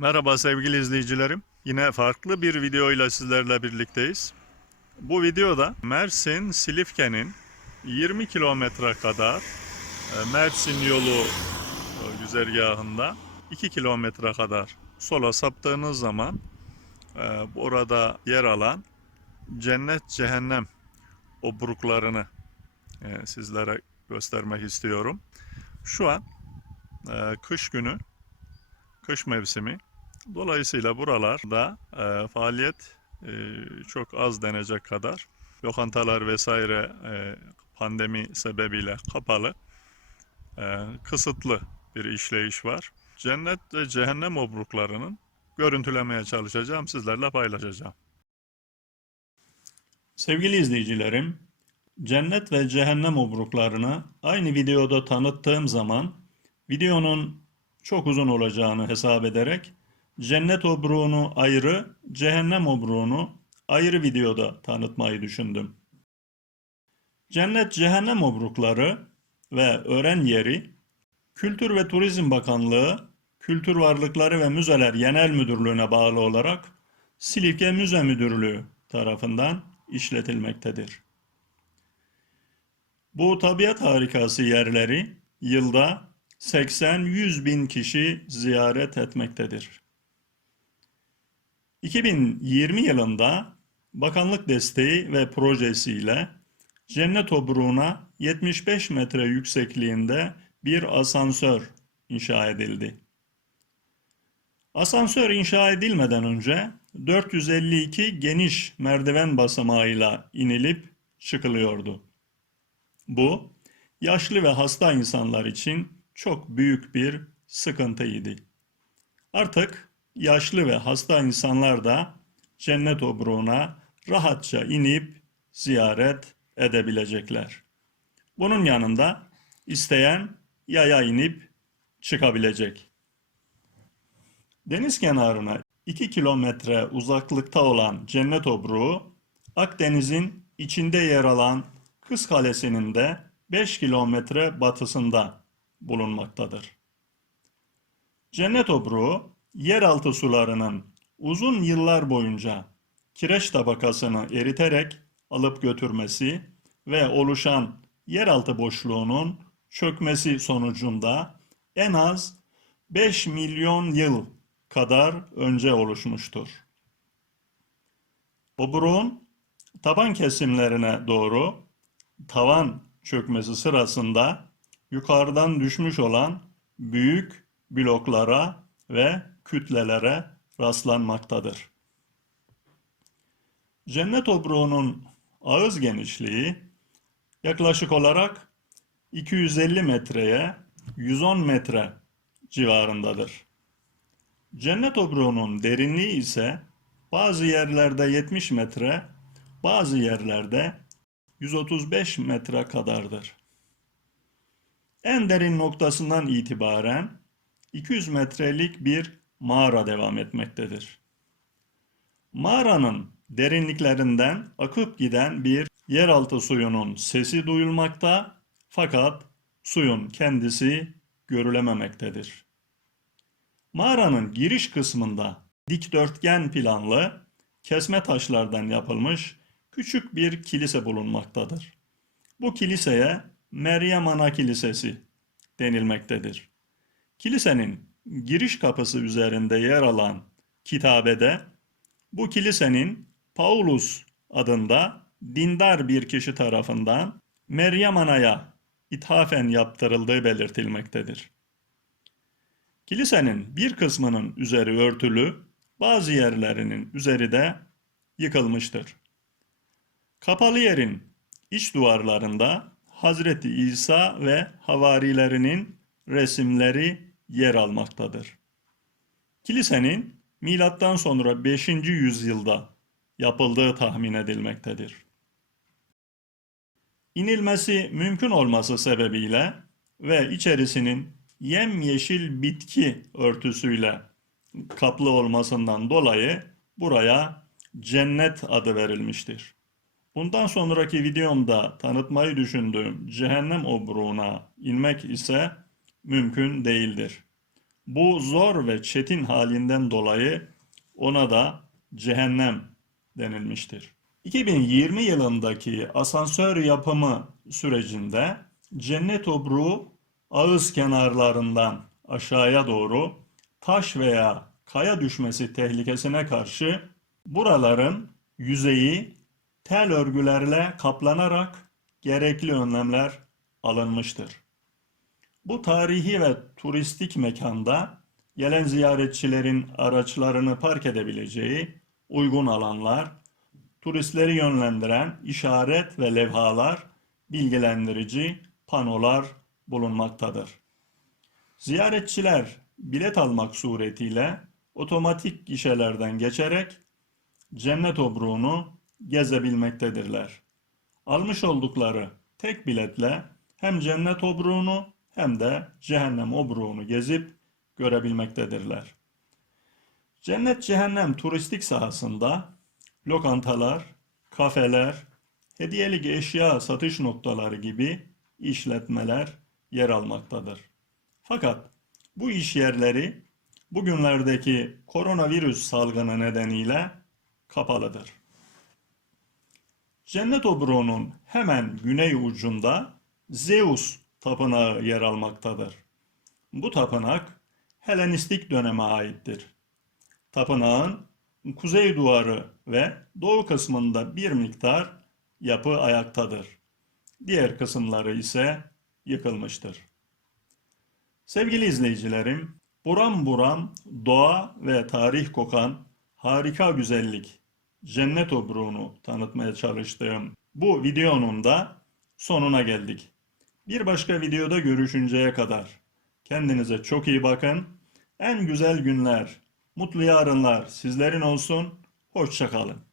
Merhaba sevgili izleyicilerim. Yine farklı bir videoyla sizlerle birlikteyiz. Bu videoda Mersin Silifke'nin 20 kilometre kadar e, Mersin yolu e, güzergahında 2 kilometre kadar sola saptığınız zaman e, orada yer alan cennet cehennem obruklarını sizlere göstermek istiyorum. Şu an kış günü kış mevsimi. Dolayısıyla buralarda e, faaliyet e, çok az denecek kadar. Lokantalar vesaire e, pandemi sebebiyle kapalı. E, kısıtlı bir işleyiş var. Cennet ve cehennem obruklarının görüntülemeye çalışacağım, sizlerle paylaşacağım. Sevgili izleyicilerim, cennet ve cehennem obruklarını aynı videoda tanıttığım zaman videonun çok uzun olacağını hesap ederek cennet obruğunu ayrı, cehennem obruğunu ayrı videoda tanıtmayı düşündüm. Cennet cehennem obrukları ve öğren yeri Kültür ve Turizm Bakanlığı Kültür Varlıkları ve Müzeler Genel Müdürlüğü'ne bağlı olarak Silifke Müze Müdürlüğü tarafından işletilmektedir. Bu tabiat harikası yerleri yılda 80-100 bin kişi ziyaret etmektedir. 2020 yılında bakanlık desteği ve projesiyle Cennet Obruğu'na 75 metre yüksekliğinde bir asansör inşa edildi. Asansör inşa edilmeden önce 452 geniş merdiven basamağıyla inilip çıkılıyordu. Bu yaşlı ve hasta insanlar için çok büyük bir sıkıntıydı. Artık yaşlı ve hasta insanlar da cennet obruğuna rahatça inip ziyaret edebilecekler. Bunun yanında isteyen yaya inip çıkabilecek. Deniz kenarına 2 kilometre uzaklıkta olan cennet obruğu Akdeniz'in içinde yer alan Kız Kalesi'nin de 5 kilometre batısında bulunmaktadır. Cennet obruğu yeraltı sularının uzun yıllar boyunca kireç tabakasını eriterek alıp götürmesi ve oluşan yeraltı boşluğunun çökmesi sonucunda en az 5 milyon yıl kadar önce oluşmuştur. Obruğun taban kesimlerine doğru tavan çökmesi sırasında yukarıdan düşmüş olan büyük bloklara ve kütlelere rastlanmaktadır. Cennet obruğunun ağız genişliği yaklaşık olarak 250 metreye 110 metre civarındadır. Cennet obruğunun derinliği ise bazı yerlerde 70 metre, bazı yerlerde 135 metre kadardır. En derin noktasından itibaren 200 metrelik bir mağara devam etmektedir. Mağaranın derinliklerinden akıp giden bir yeraltı suyunun sesi duyulmakta fakat suyun kendisi görülememektedir. Mağaranın giriş kısmında dikdörtgen planlı kesme taşlardan yapılmış küçük bir kilise bulunmaktadır. Bu kiliseye Meryem Ana Kilisesi denilmektedir. Kilisenin giriş kapısı üzerinde yer alan kitabede bu kilisenin Paulus adında dindar bir kişi tarafından Meryem Ana'ya ithafen yaptırıldığı belirtilmektedir. Kilisenin bir kısmının üzeri örtülü, bazı yerlerinin üzeri de yıkılmıştır. Kapalı yerin iç duvarlarında Hazreti İsa ve havarilerinin resimleri yer almaktadır. Kilisenin milattan sonra 5. yüzyılda yapıldığı tahmin edilmektedir. İnilmesi mümkün olması sebebiyle ve içerisinin yemyeşil bitki örtüsüyle kaplı olmasından dolayı buraya cennet adı verilmiştir. Bundan sonraki videomda tanıtmayı düşündüğüm cehennem obruğuna inmek ise mümkün değildir. Bu zor ve çetin halinden dolayı ona da cehennem denilmiştir. 2020 yılındaki asansör yapımı sürecinde cennet obruğu ağız kenarlarından aşağıya doğru taş veya kaya düşmesi tehlikesine karşı buraların yüzeyi tel örgülerle kaplanarak gerekli önlemler alınmıştır. Bu tarihi ve turistik mekanda gelen ziyaretçilerin araçlarını park edebileceği uygun alanlar, turistleri yönlendiren işaret ve levhalar, bilgilendirici panolar bulunmaktadır. Ziyaretçiler bilet almak suretiyle otomatik gişelerden geçerek cennet obruğunu gezebilmektedirler. Almış oldukları tek biletle hem cennet obruğunu hem de cehennem obruğunu gezip görebilmektedirler. Cennet Cehennem turistik sahasında lokantalar, kafeler, hediyelik eşya satış noktaları gibi işletmeler yer almaktadır. Fakat bu iş yerleri bugünlerdeki koronavirüs salgını nedeniyle kapalıdır. Cennet obruğunun hemen güney ucunda Zeus tapınağı yer almaktadır. Bu tapınak Helenistik döneme aittir. Tapınağın kuzey duvarı ve doğu kısmında bir miktar yapı ayaktadır. Diğer kısımları ise yıkılmıştır. Sevgili izleyicilerim, buram buram doğa ve tarih kokan harika güzellik, cennet obruğunu tanıtmaya çalıştığım bu videonun da sonuna geldik. Bir başka videoda görüşünceye kadar kendinize çok iyi bakın. En güzel günler, mutlu yarınlar sizlerin olsun. Hoşçakalın.